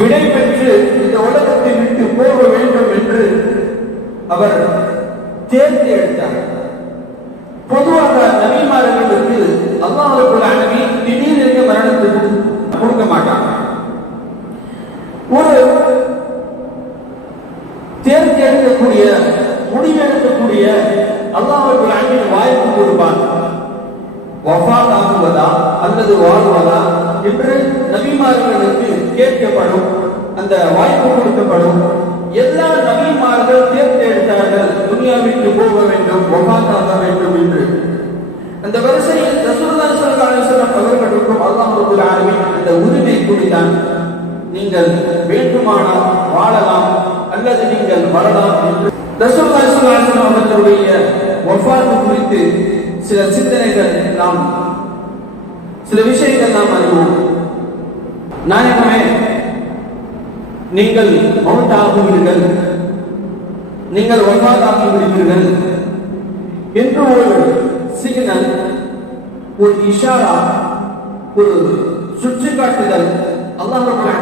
விடை பெற்று இந்த உலகத்தை விட்டு போக வேண்டும் என்று அவர் தேர்ந்து எடுத்தார். பொதுவாக நபிமார்களுக்கு அல்லாஹுக்குள் அனுப்பி திடீரென்று மரணத்துக்கு கொடுக்க மாட்டாங்க. ஒரு தேர்ந்தெடுக்கக்கூடிய முடிவெடுக்கக்கூடிய அல்லாஹுக்குள் அன்பின் வாய்ப்பு கொடுப்பாங்க. வஃபாத் ஆகுவதா அல்லது வாழ்வதா? என்று நபிமார்களுக்கு கேட்கப்படும் அந்த வாய்ப்பு கொடுக்கப்படும். எல்லா நபிமார்கள் தேர்ந்தெடுத்தார்கள் துனியாவிற்கு போக வேண்டும் வஃபாத் வேண்டும் என்று. அந்த வரிசையில் ரசூலுல்லாஹி ஸல்லல்லாஹு அலைஹி வஸல்லம் அவர்களுக்கும் அல்லாஹ் ரப்பல் அந்த உரிமை கொடுத்தான். நீங்கள் வேண்டுமானால் வாழலாம் அல்லது நீங்கள் வரலாம் என்று. ரசூலுல்லாஹி ஸல்லல்லாஹு அவர்களுடைய வஃபாத் குறித்து சில சிந்தனைகள் நாம் சில விஷயங்கள் நாயகமே நீங்கள் மவுண்ட் ஆகுவீர்கள் நீங்கள் வஃபாத் ஆகிவிடுவீர்கள் என்று ஒரு சிக்னல் ஒரு இஷாரா ஒரு சுற்றுக்காட்டுதல் அல்லாஹ் ரப்பல்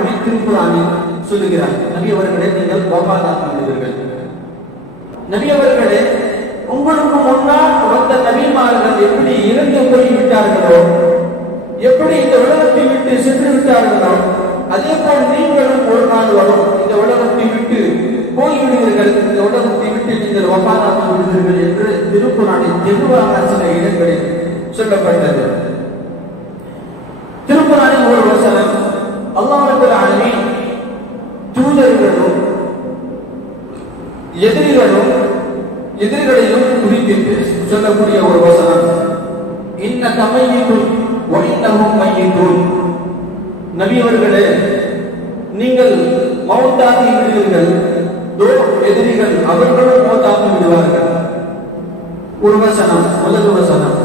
ஆலமீன் சொல்லுகிறார். நபி அவர்களே நீங்கள் வஃபாத் ஆகிவிடுவீர்கள் நபி அவர்களே உங்களுக்கு முன்னால் வந்த நபிமார்கள் எப்படி இறந்து போய்விட்டார்களோ எப்படி இந்த உலகத்தை விட்டு சென்று விட்டார்களோ அதே போல் நீங்களும் ஒரு நாள் வரும். இந்த உலகத்தை விட்டு போய்விடுவீர்கள் இந்த உலகத்தை விட்டு நீங்கள் வபாதாகி விடுவீர்கள் என்று திருக்குறானில் தெளிவாக சில இடங்களில் சொல்லப்பட்டது. திருக்குறானில் ஒரு வசனம் அல்லாஹ் ஆலமீன் தூதர்களும் எதிரிகளும் எதிரிகளையும் குறித்து சொல்லக்கூடிய ஒரு வசனம். இன்ன தமையிக்கும் ஒயின்னமும் மையிக்கும் நபியவர்களே நீங்கள் மவுண்டாகி விடுவீர்கள். தோ எதிரிகள் அவர்களும் மௌத்தாகி விடுவார்கள். ஒரு வசனம் முதல் வசனம்.